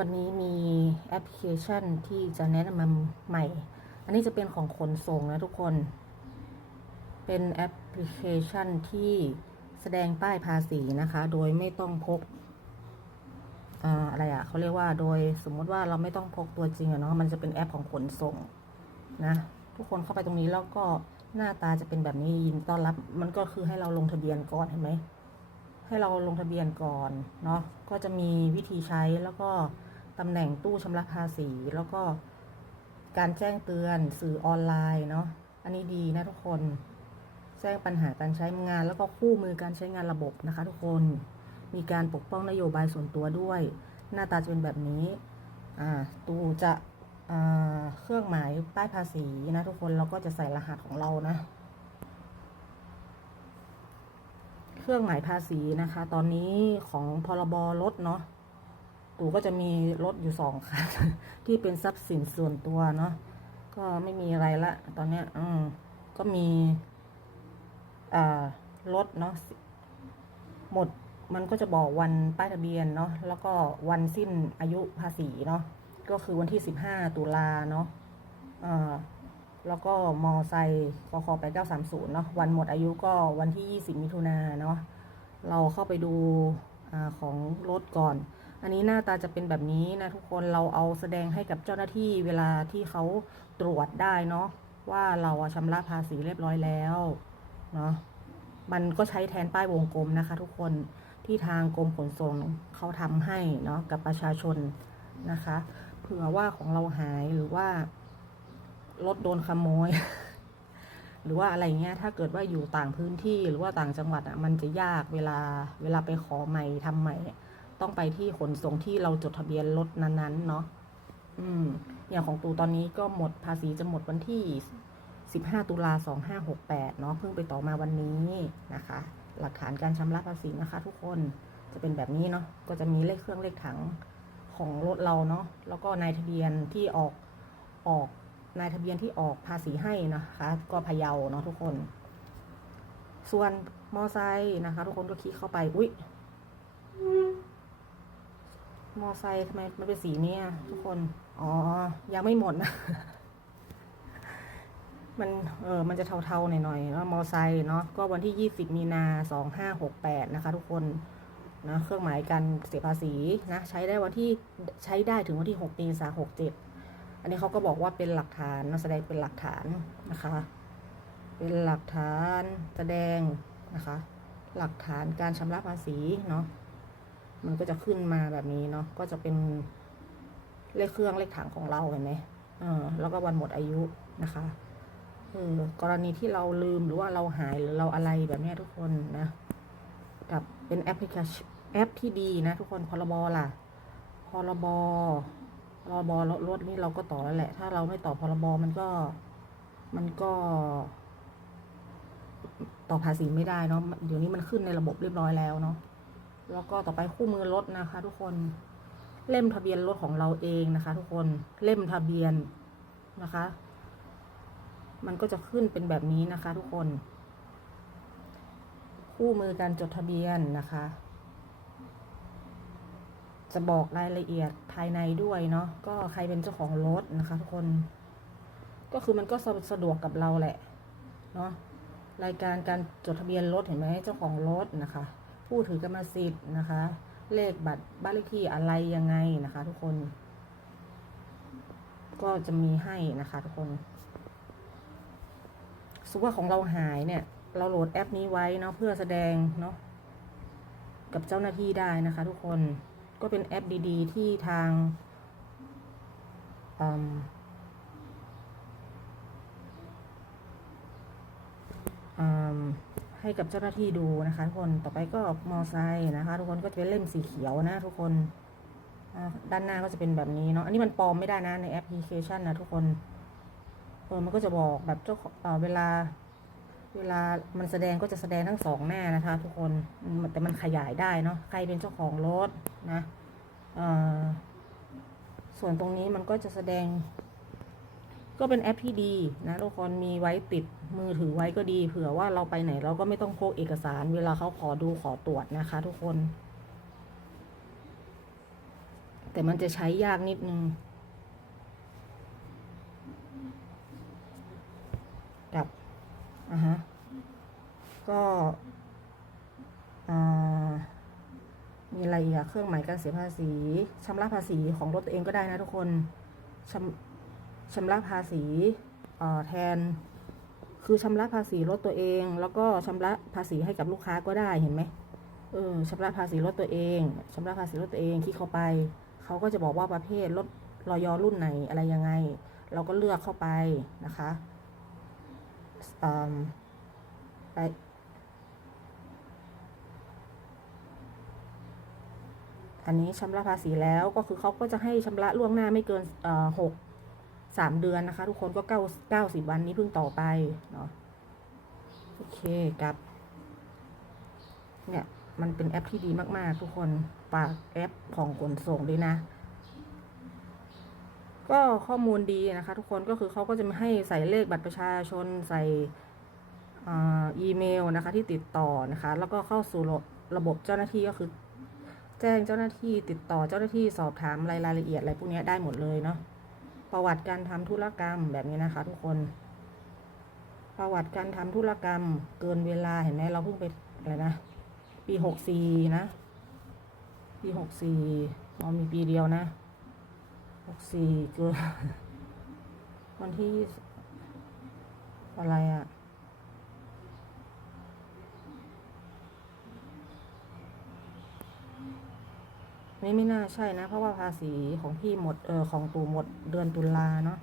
วันนี้มีแอปพลิเคชันที่จะแนะนำมาใหม่ อันนี้จะเป็นของขนส่งนะทุกคน เป็นแอปพลิเคชันที่แสดงป้ายภาษีนะคะ โดยไม่ต้องพกอ่าอะไรอะเขาเรียกว่าโดยสมมติว่าเราไม่ต้องพกตัวจริงอะเนาะมันจะเป็นแอปของขนส่งนะทุกคนเข้าไปตรงนี้แล้วก็หน้าตาจะเป็นแบบนี้ยินต้อนรับ มันก็คือให้เราลงทะเบียนก่อนเห็นไหมให้เราลงทะเบียนก่อนเนาะก็จะมีวิธีใช้แล้วก็ ตำแหน่งตู้ชำระภาษี แล้วก็การแจ้งเตือนสื่อออนไลน์เนาะอันนี้ดีนะทุกคนแจ้งปัญหาการใช้งาน แล้วก็คู่มือการใช้งานระบบนะคะ ทุกคนมีการปกป้องนโยบายส่วนตัวด้วย หน้าตาจะเป็นแบบนี้ตู้จะเครื่องหมายป้ายภาษีนะทุกคนเราก็จะใส่รหัสของเรานะ เครื่องหมายภาษีนะคะ ตอนนี้ของพรบรถเนาะ ตู่ก็จะมีรถอยู่สองคันที่เป็นทรัพย์สินส่วนตัวเนาะก็ไม่มีอะไรละ ตอนเนี้ย อืมก็มีอ่ารถเนาะหมดมันก็จะบอกวันป้ายทะเบียนเนาะแล้วก็วันสิ้นอายุภาษีเนาะก็คือวันที่สิบห้าตุลาเนาะอ่าแล้วก็มอไซค์กคไปเก้าสามศูนย์เนาะวันหมดอายุก็วันที่ยี่สิบมิถุนาเนาะเราเข้าไปดูอของรถก่อน อันนี้หน้าตาจะเป็นแบบนี้นะทุกคนเราเอาแสดงให้กับเจ้าหน้าที่เวลาที่เขาตรวจได้เนาะว่าเราอะชำระภาษีเรียบร้อยแล้วเนาะมันก็ใช้แทนป้ายวงกลมนะคะ ทุกคนที่ทางกรมขนส่งเขาทำให้เนาะกับประชาชนนะคะเผื่อว่าของเราหายหรือว่ารถโดนขโมย หรือว่าอะไรเงี้ยถ้าเกิดว่าอยู่ต่างพื้นที่หรือว่าต่างจังหวัดอะมันจะยากเวลาเวลาไปขอใหม่ทำใหม่ ต้องไปที่ขนส่งที่เราจดทะเบียนรถนั้นๆ เนาะอืมอย่างของตูตอนนี้ก็หมดภาษีจะหมดวันที่ 15 ตุลา2568 เนาะเพิ่งไปต่อมาวันนี้นะคะ หลักฐานการชำระภาษีนะคะ ทุกคนจะเป็นแบบนี้เนาะก็จะมีเลขเครื่องเลขถังของรถเราเนาะแล้วก็นายทะเบียนที่ออกออกนายทะเบียนที่ออกภาษีให้นะคะ ก็พะเยาเนาะทุกคน ส่วนมอไซค์นะคะ ทุกคนก็คลิกเข้าไป อุ๊ย มอไซค์ทำไมมันเป็นสีนี้ยทุกคน อ๋อ ยังไม่หมดนะ มัน เออ มันจะเทาๆหน่อยๆเนาะมอไซค์เนาะ ก็วันที่20มีนา2568นะคะ ทุกคน นะ เครื่องหมายการเสียภาษีนะ ใช้ได้วันที่ ใช้ได้ถึงวันที่6เมษายน67อันนี้เขาก็บอกว่าเป็นหลักฐานนะแสดงเป็นหลักฐานนะคะ เป็นหลักฐานแสดงนะคะ หลักฐานการชำระภาษีเนาะ มันก็จะขึ้นมาแบบนี้เนาะก็จะเป็นเลขเครื่องเลขถังของเราเห็นไหมเออแล้วก็วันหมดอายุนะคะเออกรณีที่เราลืมหรือว่าเราหายหรือเราอะไรแบบนี้ทุกคนนะกับเป็นแอปพลิเคชันแอปที่ดีนะทุกคนพรบล่ะพรบพรบรถนี่เราก็ต่อแล้วแหละ ถ้าเราไม่ต่อพรบมันก็ มันก็ ต่อภาษีไม่ได้เนาะเดี๋ยวนี้มันขึ้นในระบบเรียบร้อยแล้วเนาะ แล้วก็ต่อไปคู่มือรถนะคะ ทุกคนเล่มทะเบียนรถของเราเองนะคะ ทุกคนเล่มทะเบียนนะคะ มันก็จะขึ้นเป็นแบบนี้นะคะ ทุกคน คู่มือการจดทะเบียนนะคะ จะบอกรายละเอียดภายในด้วยเนาะก็ใครเป็นเจ้าของรถนะคะ ทุกคน ก็คือมันก็สะสะดวกกับเราแหละเนาะรายการการจดทะเบียนรถเห็นไหมเจ้าของรถนะคะ ผู้ถือกรรมสิทธิ์นะคะ เลขบัตรบ้านเลขที่อะไรยังไงนะคะ ทุกคน ก็จะมีให้นะคะ ทุกคนสมมติว่าของเราหายเนี่ย เราโหลดแอปนี้ไว้เนาะเพื่อแสดงเนาะกับเจ้าหน้าที่ได้นะคะ ทุกคนก็เป็นแอปดีๆ ที่ทางอืมอืม ให้กับเจ้าหน้าที่ดูนะคะทุกคนต่อไปก็มอไซค์นะคะ ทุกคนก็จะเป็นเล่มสีเขียวนะทุกคนด้านหน้าก็จะเป็นแบบนี้เนาะอันนี้มันปลอมไม่ได้นะในแอปพลิเคชันนะทุกคนเออมันก็จะบอกแบบเจ้าเวลา เวลามันแสดงก็จะแสดงทั้งสองหน้านะคะ ทุกคนแต่มันขยายได้เนาะใครเป็นเจ้าของรถนะส่วนตรงนี้มันก็จะแสดง ก็เป็นแอปที่ดีนะทุกคนมีไว้ติดมือถือไว้ก็ดี เผื่อว่าเราไปไหนเราก็ไม่ต้องพกเอกสาร เวลาเขาขอดูขอตรวจนะคะ ทุกคน แต่มันจะใช้ยากนิดนึงกับอะฮะก็อ่ามีอะไรอีกอะเครื่องหมายการเสียภาษีชำระภาษีของรถตัวเองก็ได้นะทุกคนชำ ชำระภาษีแทน คือชำระภาษีรถตัวเอง แล้วก็ชำระภาษีให้กับลูกค้าก็ได้เห็นไหมเออชำระภาษีรถตัวเองชำระภาษีรถตัวเองที่เข้าไป เขาก็จะบอกว่าประเภทรถรอยอรุ่นไหนอะไรยังไง เราก็เลือกเข้าไปนะคะไปอันนี้ชำระภาษีแล้วก็คือเขาก็จะให้ชำระล่วงหน้าไม่เกินหก สามเดือนนะคะ ทุกคนก็เก้าเก้าสิบวันนี้เพิ่งต่อไปเนาะโอเคกับเนี่ยมันเป็นแอปที่ดีมาก ๆ ทุกคนฝากแอปของขนส่งด้วยนะ ก็ข้อมูลดีนะคะ ทุกคนก็คือเขาก็จะให้ใส่เลขบัตรประชาชนใส่อีเมลนะคะ ที่ติดต่อนะคะ แล้วก็เข้าสู่ระระบบเจ้าหน้าที่ก็คือ แจ้งเจ้าหน้าที่ติดต่อเจ้าหน้าที่สอบถามรายรายละเอียดอะไรพวกนี้ได้หมดเลยเนาะ ประวัติการทำธุรกรรมแบบนี้นะคะ ทุกคน ประวัติการทำธุรกรรม เกินเวลาเห็นไหมเราเพิ่งไปอะไรนะ ปีหกสี่นะ ปีหกสี่เรามีปีเดียวนะหกสี่เกินวันที่อะไรอะ นี่ไม่น่าใช่นะ เพราะว่าภาษีของพี่หมดเออของตู่หมดเดือนตุลาเนาะ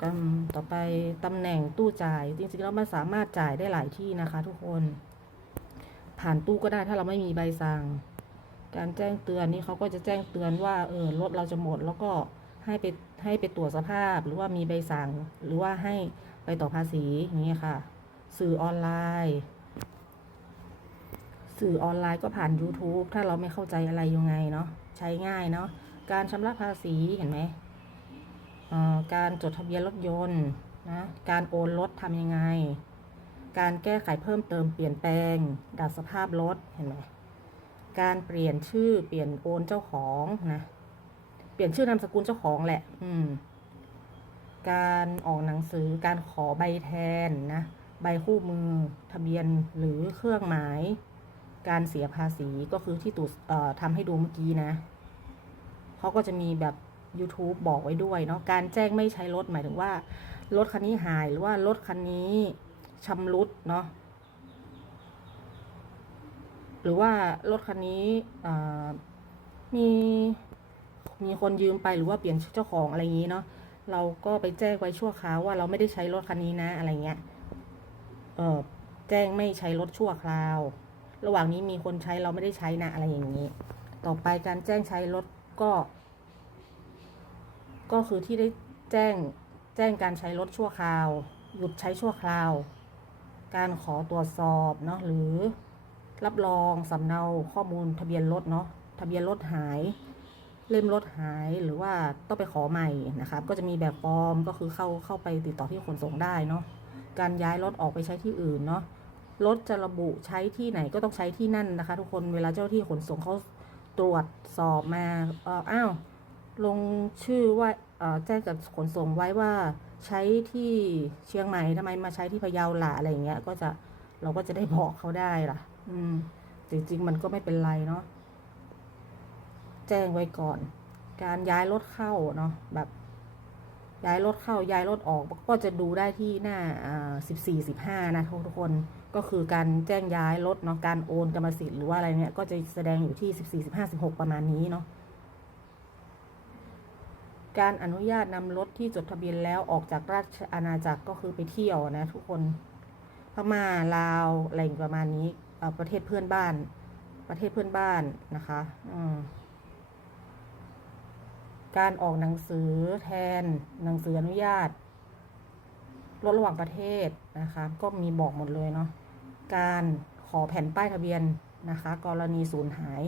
กัต่อไปตำแหน่งตู้จ่าย จริงๆแล้วมันสามารถจ่ายได้หลายที่นะคะ ทุกคน ผ่านตู้ก็ได้ถ้าเราไม่มีใบสั่ง การแจ้งเตือนนี่เขาก็จะแจ้งเตือนว่าเออรถเราจะหมด แล้วก็ให้ไปให้ไปตรวจสภาพ หรือว่ามีใบสั่ง หรือว่าให้ไปต่อภาษีอย่างเงี้ยค่ะ สื่อออนไลน์ สื่อออนไลน์ก็ผ่าน YouTube ถ้าเราไม่เข้าใจอะไรยังไงเนาะใช้ง่ายเนาะการชำระภาษีเห็นไหมการจดทะเบียนรถยนต์นะการโอนรถทำยังไง การแก้ไขเพิ่มเติมเปลี่ยนแปลงดัดสภาพรถเห็นไหมการเปลี่ยนชื่อเปลี่ยนโอนเจ้าของนะเปลี่ยนชื่อนามสกุลเจ้าของแหละ อืม การออกหนังสือการขอใบแทนนะใบคู่มือ ทะเบียนหรือเครื่องหมาย การเสียภาษีก็คือที่ตูเอ่อทำให้ดูเมื่อกี้นะเขาก็จะมีแบบ YouTube บอกไว้ด้วยเนาะการแจ้งไม่ใช้รถหมายถึงว่า รถคันนี้หายหรือว่ารถคันนี้ชำรุดเนาะหรือว่ารถคันนี้มีมีคนยืมไปหรือว่าเปลี่ยนเจ้าของอะไรอย่างนี้เนาะเราก็ไปแจ้งไว้ชั่วคราวว่าเราไม่ได้ใช้รถคันนี้นะอะไรเงี้ยเออแจ้งไม่ใช้รถชั่วคราว ระหว่างนี้มีคนใช้เราไม่ได้ใช้นะอะไรอย่างนี้ ต่อไปการแจ้งใช้รถก็ ก็คือที่ได้แจ้งแจ้งการใช้รถชั่วคราว หยุดใช้ชั่วคราว การขอตรวจสอบเนาะหรือรับรองสำเนาข้อมูลทะเบียนรถเนาะทะเบียนรถหาย เล่มรถหายหรือว่าต้องไปขอใหม่นะครับ ก็จะมีแบบฟอร์มก็คือเข้าเข้าไปติดต่อที่ขนส่งได้เนาะการย้ายรถออกไปใช้ที่อื่นเนาะ รถจะระบุใช้ที่ไหนก็ต้องใช้ที่นั่นนะคะ ทุกคนเวลาเจ้าที่ขนส่งเขาตรวจสอบมาอ,อ้าวลงชื่อว่าแจ้งกับขนส่งไว้ว่าใช้ที่เชียงใหม่ทำไมมาใช้ที่พะเยาล่ะอะไรอย่างเงี้ย ก็จะเราก็จะได้บอกเขาได้ล่ะ อืม จริง ๆ มันก็ไม่เป็นไรเนาะแจ้งไว้ก่อน การย้ายรถเข้าเนาะแบบ ย้ายรถเข้าย้ายรถออกก็จะดูได้ที่หน้าอ่าสิบสี่สิบห้านะทุกคน ก็คือการแจ้งย้ายรถเนาะการโอนกรรมสิทธิ์หรือว่าอะไรเนี่ยก็จะแสดงอยู่ที่สิบสี่สิบห้าสิบหกประมาณนี้เนาะการอนุญาตนำรถที่จดทะเบียนแล้วออกจากราชอาณาจักรก็คือไปเที่ยวนะทุกคนพม่าลาวอะไรประมาณนี้ประเทศเพื่อนบ้าน ประเทศเพื่อนบ้านนะคะการออกหนังสือแทนหนังสืออนุญาตรถระหว่างประเทศนะคะ ก็มีบอกหมดเลยเนาะ การขอแผ่นป้ายทะเบียนนะคะ กรณีสูญหาย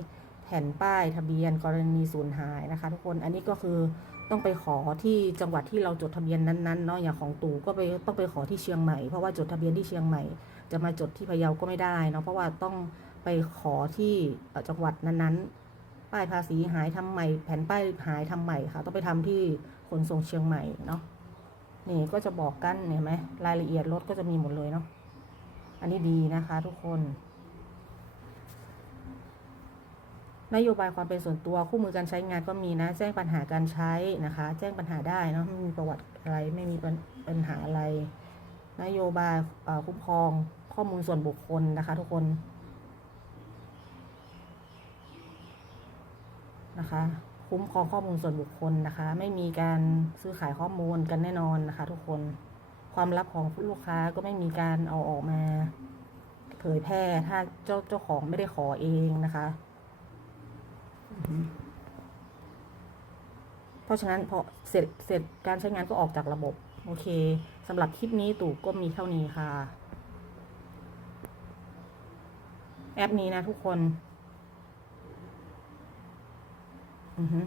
แผ่นป้ายทะเบียน กรณีสูญหายนะคะ ทุกคนอันนี้ก็คือต้องไปขอที่จังหวัดที่เราจดทะเบียนนั้นๆเนาะอย่างของตู่ก็ไปต้องไปขอที่เชียงใหม่เพราะว่าจดทะเบียนที่เชียงใหม่ จะมาจดที่พะเยาก็ไม่ได้เนาะเพราะว่าต้องไปขอที่จังหวัดนั้นๆ ป้ายภาษีหายทำใหม่ แผ่นป้ายหายทำใหม่ค่ะ ต้องไปทำที่ขนส่งเชียงใหม่เนาะนี่ก็จะบอกกันเห็นไหมรายละเอียดรถก็จะมีหมดเลยเนาะ อันนี้ดีนะคะทุกคน นโยบายความเป็นส่วนตัวคู่มือการใช้งานก็มีนะ แจ้งปัญหาการใช้นะคะ แจ้งปัญหาได้เนาะไม่มีประวัติอะไรไม่มีปัญหาอะไร นโยบายคุ้มครองข้อมูลส่วนบุคคลนะคะทุกคนนะคะคุ้มครองข้อมูลส่วนบุคคลนะคะ ไม่มีการซื้อขายข้อมูลกันแน่นอนนะคะ ทุกคน ความลับของลูกค้าก็ไม่มีการเอาออกมา เผยแพร่ถ้าเจ้าเจ้าของไม่ได้ขอเองนะคะ เพราะฉะนั้นพอเสร็จเสร็จการใช้งานก็ออกจากระบบ โอเคสำหรับคลิปนี้ตู่ก็มีเท่านี้ค่ะ แอปนี้นะทุกคน อือฮึ